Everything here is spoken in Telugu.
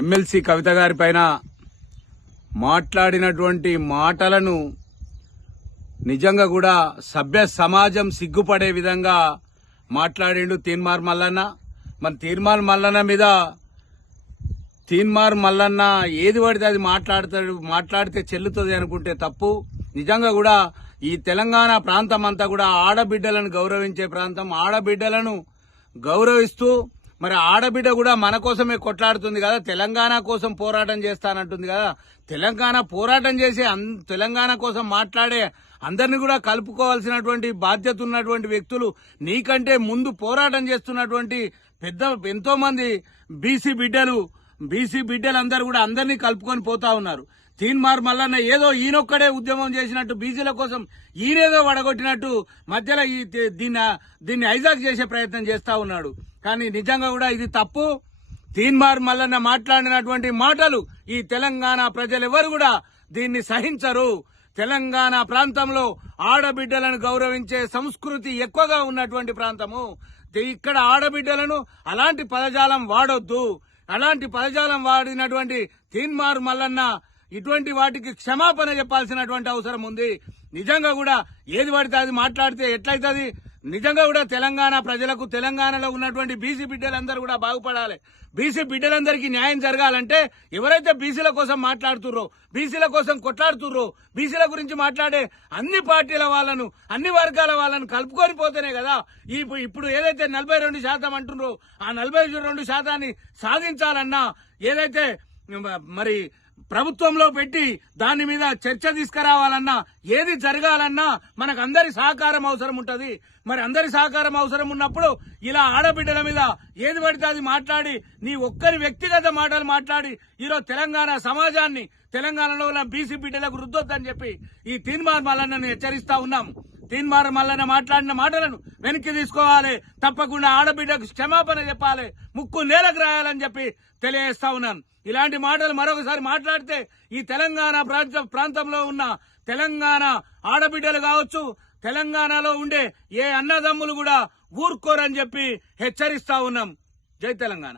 ఎమ్మెల్సీ కవిత గారి పైన మాట్లాడినటువంటి మాటలను నిజంగా కూడా సభ్య సమాజం సిగ్గుపడే విధంగా మాట్లాడిండు తీన్మార్ మల్లన్న. మన తీన్మార్ మల్లన్న మీద తీన్మార్ మల్లన్న ఏది పడితే అది మాట్లాడితే చెల్లుతుంది అనుకుంటే తప్పు. నిజంగా కూడా ఈ తెలంగాణ ప్రాంతం అంతా కూడా ఆడబిడ్డలను గౌరవించే ప్రాంతం. ఆడబిడ్డలను గౌరవిస్తూ మరి ఆడబిడ్డ కూడా మన కోసమే కొట్లాడుతుంది కదా, తెలంగాణ కోసం పోరాటం చేస్తానంటుంది కదా. తెలంగాణ పోరాటం చేసి తెలంగాణ కోసం మాట్లాడే అందరినీ కూడా కలుపుకోవాల్సినటువంటి బాధ్యత ఉన్నటువంటి వ్యక్తులు, నీకంటే ముందు పోరాటం చేస్తున్నటువంటి ఎంతో మంది బీసీ బిడ్డలందరూ కూడా అందరినీ కలుపుకొని పోతా ఉన్నారు. తీన్మార్ మల్లన్న ఏదో ఈయనొక్కడే ఉద్యమం చేసినట్టు, బీసీల కోసం ఈయనేదో వడగొట్టినట్టు మధ్యలో దీన్ని హైజాక్ చేసే ప్రయత్నం చేస్తా ఉన్నాడు. కానీ నిజంగా కూడా ఇది తప్పు. తీన్మార్ మల్లన్న మాట్లాడినటువంటి మాటలు ఈ తెలంగాణ ప్రజలెవరు కూడా దీన్ని సహించరు. తెలంగాణ ప్రాంతంలో ఆడబిడ్డలను గౌరవించే సంస్కృతి ఎక్కువగా ఉన్నటువంటి ప్రాంతము. ఇక్కడ ఆడబిడ్డలను అలాంటి పదజాలం వాడొద్దు. అలాంటి పదజాలం వాడినటువంటి తీన్మార్ మల్లన్న ఇటువంటి వాటికి క్షమాపణ చెప్పాల్సినటువంటి అవసరం ఉంది. నిజంగా కూడా ఏది పడితే అది మాట్లాడితే ఎట్లయితుంది? నిజంగా కూడా తెలంగాణ ప్రజలకు, తెలంగాణలో ఉన్నటువంటి బీసీ బిడ్డలందరూ కూడా బాగుపడాలి. బీసీ బిడ్డలందరికీ న్యాయం జరగాలంటే ఎవరైతే బీసీల కోసం మాట్లాడుతుర్రో, బీసీల కోసం కొట్లాడుతుర్రో, బీసీల గురించి మాట్లాడే అన్ని పార్టీల వాళ్ళను, అన్ని వర్గాల వాళ్ళను కలుపుకొని పోతేనే కదా. ఇప్పుడు ఏదైతే 42% అంటున్నారో ఆ 42% సాధించాలన్నా, ఏదైతే మరి ప్రభుత్వంలో పెట్టి దాని మీద చర్చ తీసుకురావాలన్నా, ఏది జరగాలన్నా మనకు అందరి సహకారం అవసరం ఉంటది. మరి అందరి సహకారం అవసరం ఉన్నప్పుడు ఇలా ఆడబిడ్డల మీద ఏది పడితే అది మాట్లాడి, నీ ఒక్కరి వ్యక్తిగత మాటలు మాట్లాడి ఈరోజు తెలంగాణ సమాజాన్ని, తెలంగాణలో ఉన్న బీసీ బిడ్డలకు రుద్దొద్దని చెప్పి ఈ తీన్మార్ మల్లన్నను హెచ్చరిస్తా ఉన్నాం. తీన్మార్ మల్లన్న మాట్లాడిన మాటలను వెనక్కి తీసుకోవాలి. తప్పకుండా ఆడబిడ్డకు క్షమాపణ చెప్పాలి, ముక్కు నేలకు రాయాలని చెప్పి తెలియజేస్తా ఉన్నాను. ఇలాంటి మాటలు మరొకసారి మాట్లాడితే ఈ తెలంగాణ ప్రాంతంలో ఉన్న తెలంగాణ ఆడబిడ్డలు కావచ్చు, తెలంగాణలో ఉండే ఏ అన్నదమ్ములు కూడా ఊరుకోరని చెప్పి హెచ్చరిస్తా ఉన్నాం. జై తెలంగాణ.